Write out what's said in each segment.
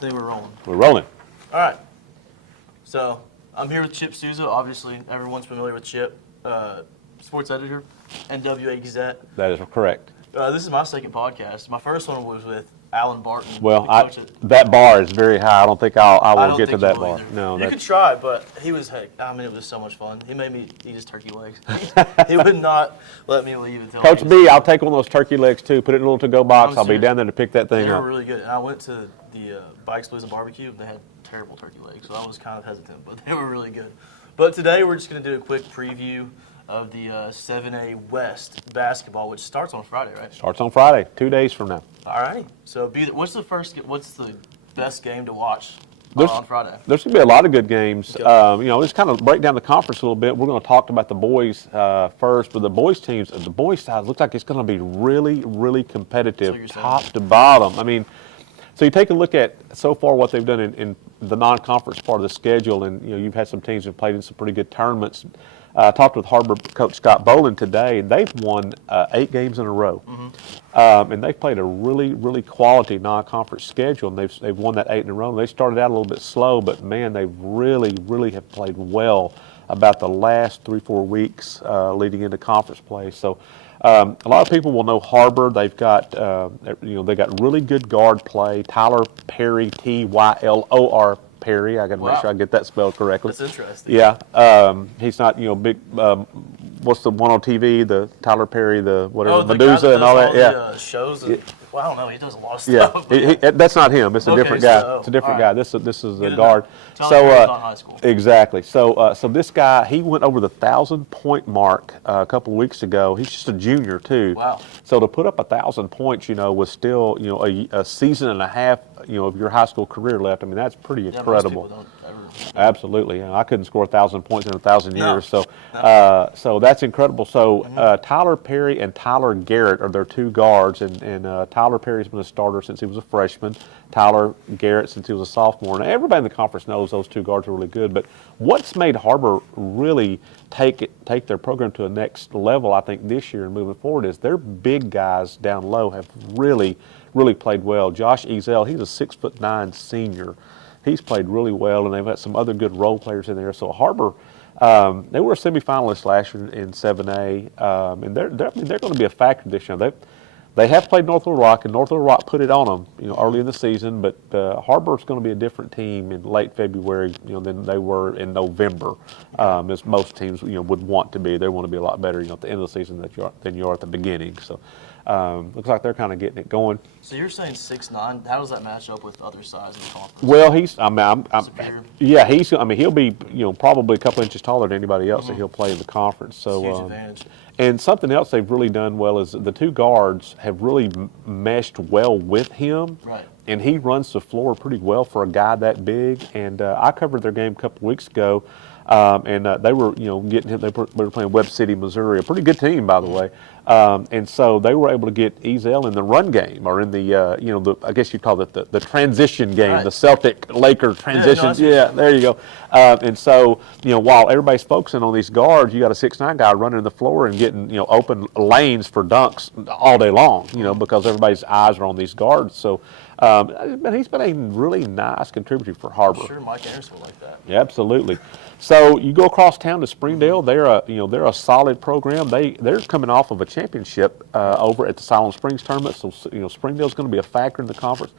think we're rolling. We're rolling. All right. So I'm here with Chip Souza. Obviously, everyone's familiar with Chip, sports editor, NWADG. That is correct. This is my second podcast. My first one was with Alan Barton. Well, that bar is very high. I don't think I will get to that bar. Either. No, you could try, but he was. I mean, it was so much fun. He made me eat his turkey legs. He would not let me leave until. Coach B, I'll take one of those turkey legs too. Put it in a little to-go box. I'll be down there to pick that thing up. They were really good. And I went to the Bikes, Blues, and Barbecue. They had terrible turkey legs, so I was kind of hesitant, but they were really good. But today we're just going to do a quick preview of the 7A West basketball, which starts on Friday, right? Starts on Friday, 2 days from now. All righty. So, what's the best game to watch on Friday? There's going to be a lot of good games. Okay. Let's kind of break down the conference a little bit. We're going to talk about the boys first, but the boys teams, the boys side looks like it's going to be really, really competitive, top to bottom. I mean, so you take a look at so far what they've done in the non-conference part of the schedule, and you've had some teams that have played in some pretty good tournaments. I talked with Harbor coach Scott Boland today, and they've won 8 games in a row. Mm-hmm. And they've played a really, really quality non-conference schedule, and they've won that 8 in a row. And they started out a little bit slow, but, man, they really, really have played well about the last 3-4 weeks leading into conference play. So a lot of people will know Harbor. They've got, they got really good guard play. Tyler Perry, Tylor Perry. I got to make sure I get that spelled correctly. That's interesting. Yeah. He's not, big, what's the one on TV, the Tyler Perry, the whatever, Medusa and all that. The, shows. And, well, I don't know. He does a lot of stuff. Yeah. That's not him. It's a different guy. It's a different guy. This is the guard. High school. Exactly. So this guy, he went over the 1,000-point mark a couple of weeks ago. He's just a junior too. Wow. So to put up 1,000 points, was still, a season and a half, of your high school career left. I mean, that's pretty incredible. Absolutely. I couldn't score 1,000 points in 1,000 years. So that's incredible. So Tyler Perry and Tyler Garrett are their 2 guards, and Tyler Perry's been a starter since he was a freshman. Tyler Garrett since he was a sophomore. And everybody in the conference knows those 2 guards are really good. But what's made Harbor really take their program to a next level, I think, this year and moving forward is their big guys down low have really, really played well. Josh Ezel, he's a 6'9" senior. He's played really well, and they've got some other good role players in there. So Harbor, they were a semifinalist last year in 7A, and they're going to be a factor this year. They have played North Little Rock, and North Little Rock put it on them, early in the season. But Harbor's going to be a different team in late February, than they were in November, as most teams, would want to be. They want to be a lot better, at the end of the season than you are at the beginning. So. Looks like they're kind of getting it going. So you're saying 6'9"? How does that match up with other sides in the conference? Well, he'll be, probably a couple inches taller than anybody else that he'll play in the conference. So, huge advantage. And something else they've really done well is the 2 guards have really meshed well with him. Right. And he runs the floor pretty well for a guy that big. And I covered their game a couple weeks ago. And they were, getting him. They were playing Webb City, Missouri, a pretty good team, by the way. And so they were able to get Ezel in the run game, or in the, I guess you'd call it the transition game, right. The Celtic-Laker transition. There you go. And so, while everybody's focusing on these guards, you got a 6'9" guy running the floor and getting, open lanes for dunks all day long, because everybody's eyes are on these guards. So, he's been a really nice contributor for Harbor. I'm sure Mike Anderson would like that. Yeah, absolutely. So you go across town to Springdale. They're a solid program. They're coming off of a championship over at the Silent Springs tournament. So Springdale's going to be a factor in the conference.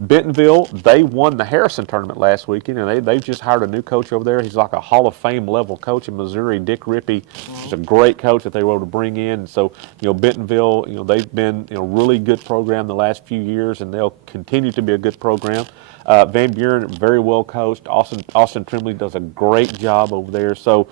Bentonville, they won the Harrison tournament last weekend, and they've just hired a new coach over there. He's like a Hall of Fame level coach in Missouri. Dick Rippey is a great coach that they were able to bring in. And so Bentonville, they've been a really good program the last few years, and they'll continue to be a good program. Van Buren, very well coached. Austin Tremblay does a great job over there. So,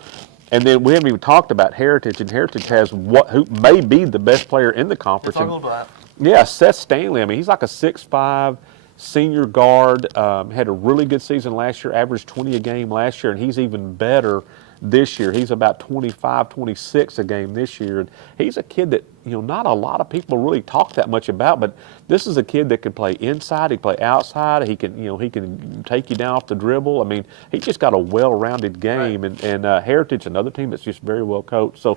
and then we haven't even talked about Heritage, and Heritage has who may be the best player in the conference. Talk a little about. Yeah, Seth Stanley. I mean, he's like a 6'5" senior guard. Had a really good season last year, averaged 20 a game last year, and he's even better this year. He's about 25, 26 a game this year. And he's a kid that, not a lot of people really talk that much about, but this is a kid that can play inside, he can play outside, he can, he can take you down off the dribble. I mean, he just got a well-rounded game. Right. And Heritage, another team that's just very well coached. So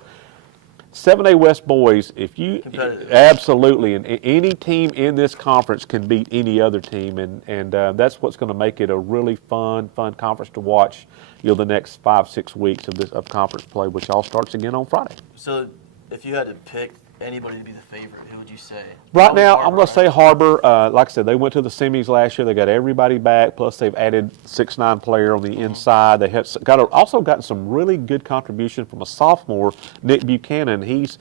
7A West boys, if you Competitive. absolutely, and any team in this conference can beat any other team, and that's what's going to make it a really fun conference to watch. The next 5-6 weeks of conference play, which all starts again on Friday. So, if you had to pick anybody to be the favorite, who would you say? Right Probably now, Harbor, I'm going to say Harbor. Like I said, they went to the semis last year. They got everybody back. Plus, they've added 6'9" player on the inside. They have also gotten some really good contribution from a sophomore, Nick Buchanan. He's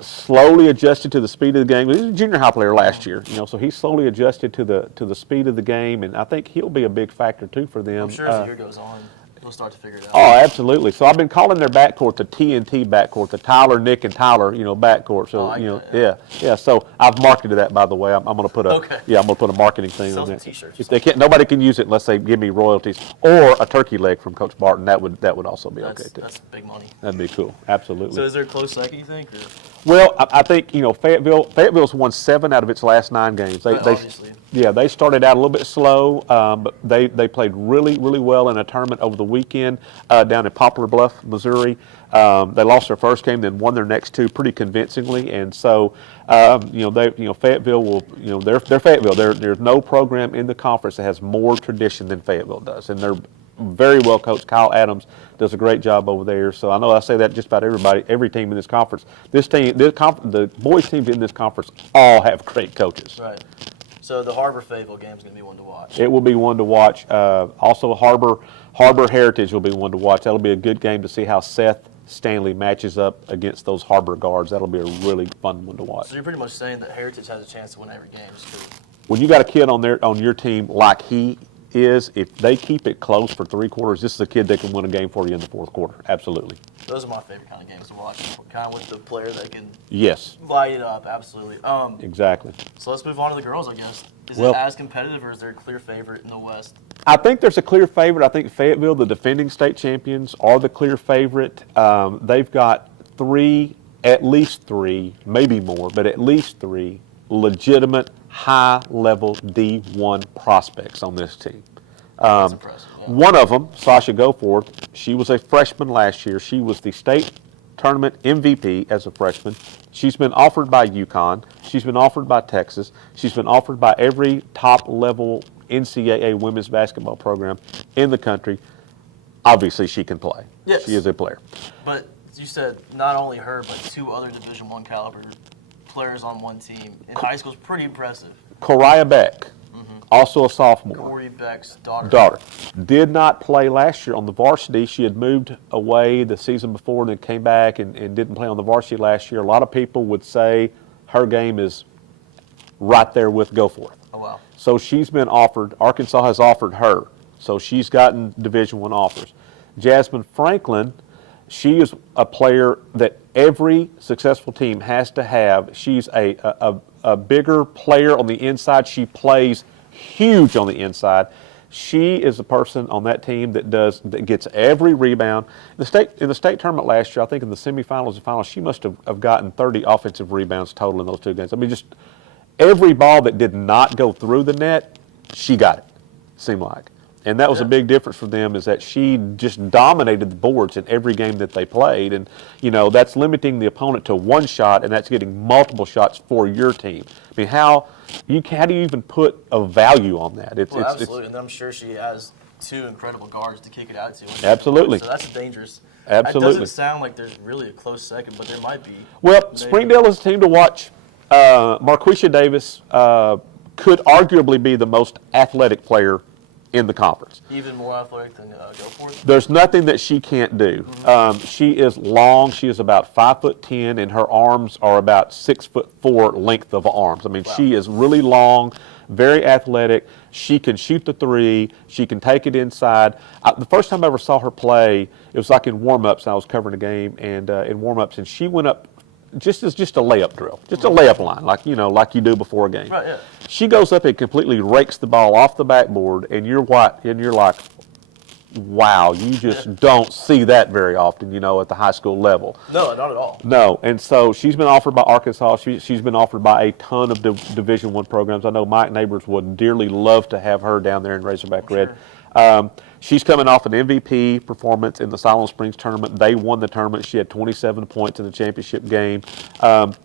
slowly adjusted to the speed of the game. He was a junior high player last year, so he's slowly adjusted to the speed of the game, and I think he'll be a big factor too for them. I'm sure as the year goes on, we'll start to figure it out. Oh, absolutely. So I've been calling their backcourt the TNT backcourt, the Tyler, Nick, and Tyler, backcourt. So yeah. So I've marketed that, by the way. I'm going to put I'm going to put a marketing thing Sell on some there. T-shirts. If they can't, nobody can use it unless they give me royalties or a turkey leg from Coach Barton. That would also be okay too. That's big money. That'd be cool. Absolutely. So is there a close second, you think? Or? Well, I think Fayetteville's won 7 out of its last 9 games. Obviously. They started out a little bit slow, but they played really, really well in a tournament over the weekend down in Poplar Bluff, Missouri. They lost their first game, then won their next 2 pretty convincingly, and so Fayetteville will they're Fayetteville. There's no program in the conference that has more tradition than Fayetteville does, and they're very well coached. Kyle Adams does a great job over there. So I know I say that just about every team in this conference. The boys teams in this conference all have great coaches. Right. So the Harbor Fayetteville game is going to be one to watch. It will be one to watch. Also, Harbor Heritage will be one to watch. That'll be a good game to see how Seth Stanley matches up against those Harbor guards. That'll be a really fun one to watch. So you're pretty much saying that Heritage has a chance to win every game. When you got a kid on your team like he is, if they keep it close for 3 quarters, this is a kid that can win a game for you in the 4th quarter. Absolutely. Those are my favorite kind of games to watch. Kind of with the player that can light it up. Absolutely. Exactly. So let's move on to the girls, I guess. Is it as competitive, or is there a clear favorite in the West? I think there's a clear favorite. I think Fayetteville, the defending state champions, are the clear favorite. They've got at least three, maybe more, but at least 3 legitimate high-level D1 prospects on this team. That's impressive. Yeah. One of them, Sasha Goforth, she was a freshman last year. She was the state tournament MVP as a freshman. She's been offered by UConn. She's been offered by Texas. She's been offered by every top-level NCAA women's basketball program in the country. Obviously, she can play. Yes. She is a player. But you said not only her, but 2 other Division I caliber players on one team in high school is pretty impressive. Koriah Beck, also a sophomore. Corey Beck's daughter. Did not play last year on the varsity. She had moved away the season before and then came back and didn't play on the varsity last year. A lot of people would say her game is right there with Goforth. Oh, wow. So she's been offered. Arkansas has offered her. So she's gotten Division I offers. Jasmine Franklin, she is a player that every successful team has to have. She's a bigger player on the inside. She plays huge on the inside. She is a person on that team that gets every rebound. In the state tournament last year, I think in the semifinals and finals, she must have gotten 30 offensive rebounds total in those 2 games. I mean, just every ball that did not go through the net, she got it, seemed like. And that was a big difference for them, is that she just dominated the boards in every game that they played. And, that's limiting the opponent to 1 shot, and that's getting multiple shots for your team. I mean, how do you even put a value on that? Absolutely. And I'm sure she has 2 incredible guards to kick it out to. Absolutely. So that's dangerous. Absolutely. It doesn't sound like there's really a close second, but there might be. Well, Springdale is a team to watch. Marquisha Davis could arguably be the most athletic player in the conference. Even more athletic than Goforth? There's nothing that she can't do. She is long. She is about 5'10", and her arms are about 6'4" length of arms. I mean, She is really long, very athletic. She can shoot the 3. She can take it inside. The first time I ever saw her play, it was like in warm-ups. I was covering a game, and in warm-ups, and she went up just a layup drill, just a layup line, like you do before a game. Right, yeah. She goes up and completely rakes the ball off the backboard, and you're like, wow, you just don't see that very often, at the high school level. No, not at all. No, and so she's been offered by Arkansas. She's been offered by a ton of Division I programs. I know Mike Neighbors would dearly love to have her down there in Razorback Red. She's coming off an MVP performance in the Siloam Springs tournament. They won the tournament. She had 27 points in the championship game.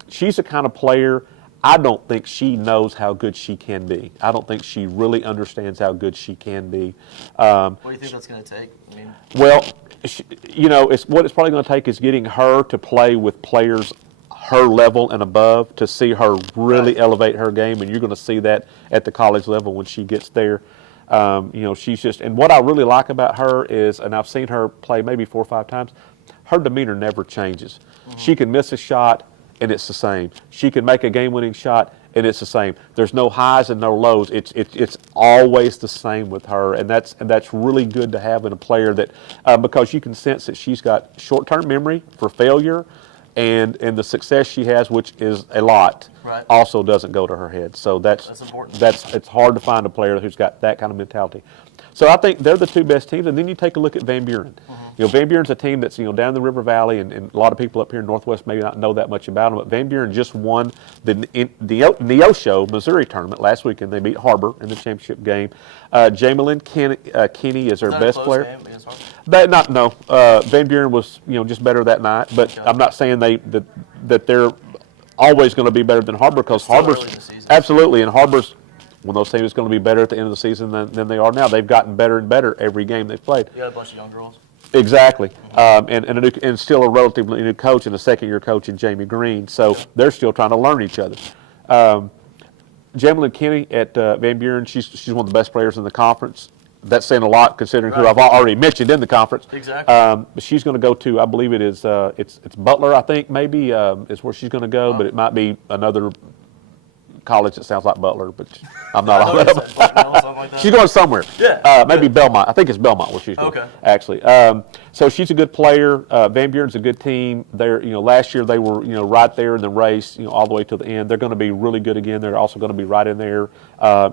She's the kind of player, I don't think she knows how good she can be. I don't think she really understands how good she can be. What do you think that's going to take? I mean, well, what it's probably going to take is getting her to play with players her level and above to see her really elevate her game, and you're going to see that at the college level when she gets there. She's just, and what I really like about her is, and I've seen her play maybe 4 or 5 times, her demeanor never changes. Mm-hmm. She can miss a shot, and it's the same. She can make a game-winning shot, and it's the same. There's no highs and no lows. It's always the same with her, and that's really good to have in a player that because you can sense that she's got short-term memory for failure, and the success she has, which is a lot, also doesn't go to her head. So that's important. It's hard to find a player who's got that kind of mentality. So I think they're the 2 best teams, and then you take a look at Van Buren. Mm-hmm. Van Buren's a team that's down the River Valley, and a lot of people up here in Northwest may not know that much about them. But Van Buren just won the Neosho Missouri tournament last week, and they beat Harbor in the championship game. Jamelyn Kinney is their best player. Van Buren was just better that night, but I'm not saying that they're always going to be better than Harbor, because Harbor's absolutely, and Harbor's one of those teams is going to be better at the end of the season than they are now. They've gotten better and better every game they've played. You got a bunch of young girls. Exactly, and still a relatively new coach and a second-year coach in Jamie Green. So they're still trying to learn each other. Jamelyn Kinney at Van Buren, she's one of the best players in the conference. That's saying a lot considering who I've already mentioned in the conference. Exactly. She's going to go to, I believe it is, it's Butler, I think, maybe is where she's going to go, but it might be another college that sounds like Butler, but I'm not all that. She's going somewhere. Yeah. Maybe Belmont. I think it's Belmont where she's going. Actually. So she's a good player. Van Buren's a good team. They're, last year they were, right there in the race, all the way to the end. They're going to be really good again. They're also going to be right in there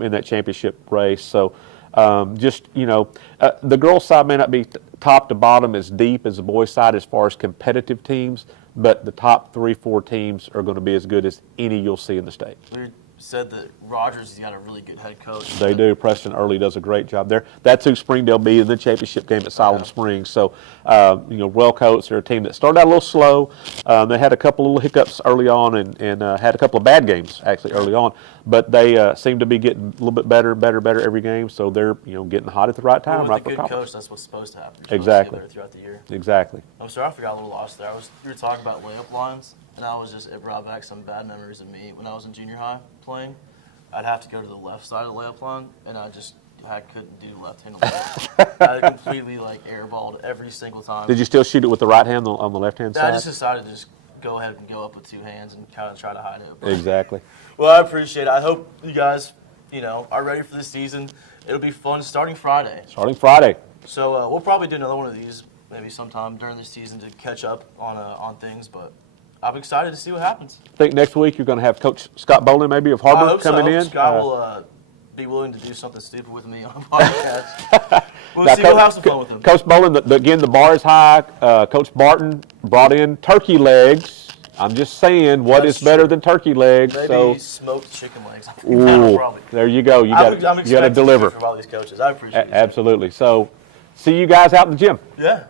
in that championship race. So the girls' side may not be top to bottom as deep as the boys' side as far as competitive teams, but the top 3-4 teams are going to be as good as any you'll see in the state. We said that Rogers has got a really good head coach. They do. Preston Early does a great job there. That's who Springdale beat in the championship game at Siloam Springs. So, well coached. They're a team that started out a little slow. They had a couple little hiccups early on and had a couple of bad games actually early on. But they seem to be getting a little bit better every game. So they're getting hot at the right time. With a good coach, that's what's supposed to happen. Exactly. Throughout the year. Exactly. I'm sorry, I forgot a little lost there. You were talking about layup lines, and it brought back some bad memories of me when I was in junior high playing. I'd have to go to the left side of the layup line, and I couldn't do left-handed layup. I completely airballed every single time. Did you still shoot it with the right hand on the left-hand side? I just decided to just go ahead and go up with 2 hands and kind of try to hide it. But, exactly. Well, I appreciate it. I hope you guys, are ready for this season. It'll be fun starting Friday. So we'll probably do another one of these maybe sometime during this season to catch up on things, but I'm excited to see what happens. I think next week you're going to have Coach Scott Bowling maybe of Harbor coming in. Scott will be willing to do something stupid with me on a podcast. We'll have some fun with him. Coach Bowling, again, the bar is high. Coach Barton brought in turkey legs. I'm just saying, what is better than turkey legs? Maybe smoked chicken legs. Ooh, there you go. You got to deliver. From all these coaches. I appreciate it. Absolutely. So, see you guys out in the gym. Yeah.